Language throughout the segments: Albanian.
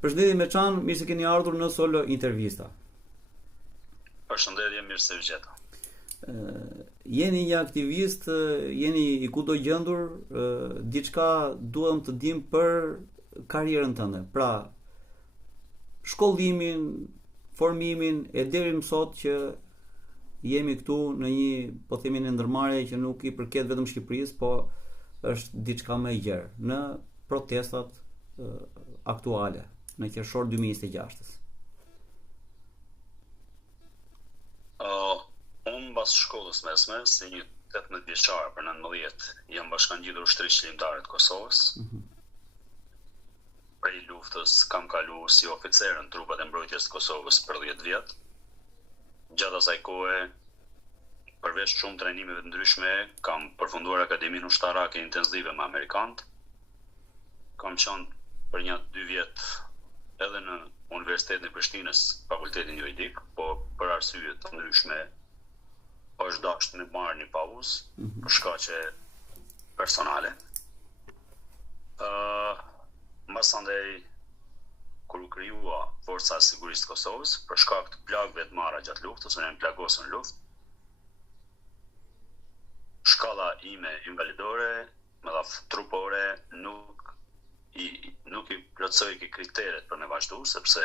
Përshëndetje Meçan, mirë se keni ardhur në Solo Intervista. Përshëndetje, mirë se u gjeta. Jeni një aktivist, jeni i kudo gjendur, diçka duam të dim për karrierën tënde. Pra, shkollimin, formimin e deri më sot që jemi këtu në një, po themi, në ndërmarrje që nuk i përket vetëm Shqipërisë, po është diçka më e gjerë në protestat aktuale në qershor 2026. Unë pas shkollës mesme, si një 18 vjeçar për 19, jam bashkangjitur ushtrisë çlimtare të Kosovës. Prej luftës kam kalu si oficer në trupat e mbrojtjes të Kosovës për 10 vjet. Gjatë asaj kohe, përveç shumë trajnimeve të ndryshme, kam përfunduar akademinë ushtarake intensive me amerikanët. Kam qenë për 1-2 vjet edhe në Universitetin e Prishtinës, fakultetin juridik, po për arsye të ndryshme është dashur të marr një pauzë për shkaqe personale. Mbas andaj kur u krijua Forca e Sigurisë të Kosovës për shkak të plagëve të marra gjatë luftës, unë jam plagosur në luftë. Shkalla ime invalidore, me dha trupore, nuk i plotësoi kriteret për me vazhdu, sepse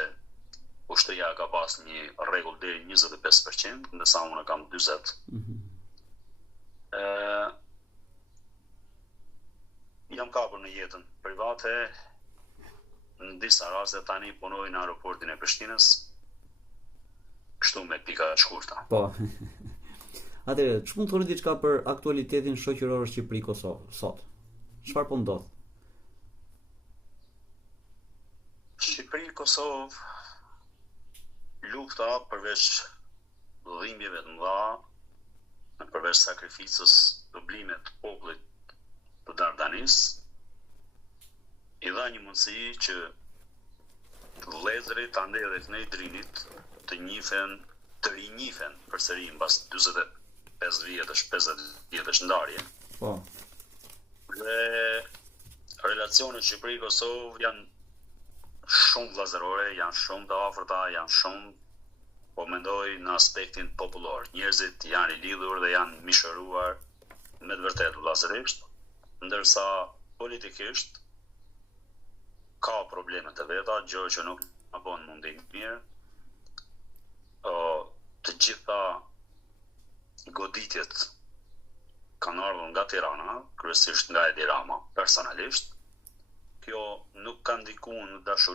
ushtria ka pas një rregull deri 25%, ndërsa unë kam 40%. Jam kapur në jetën private, në disa raste tani punoj në aeroportin e Prishtinës, kështu me pika të shkurta. Po. Atëherë, ç'mund të thoni diçka për aktualitetin shoqëror Shqipëri-Kosovë sot? Çfarë po ndodh? Shqipëri-Kosovë, lufta përveç dhimbjeve të mëdha, përveç sakrificës të blimet të popullit të Dardanis, i dha një mundësi që vëllezërit andej edhe të Nejdrinit të rinjifen përsëri mbas 50 vjetësh ndarje. Po. Dhe relacionet Shqipëri-Kosovë janë shumë vllazërore, janë shumë të afërta, janë shumë, po mendoj në aspektin popullor. Njerëzit janë i lidhur dhe janë mishëruar me të vërtetë vllazërisht, ndërsa politikisht ka probleme të veta, gjë që nuk na bën mundi mirë. Të gjitha goditjet kanë ardhur nga Tirana, kryesisht nga Edi Rama, personalisht. Kjo nuk ka ndikuar në dashuri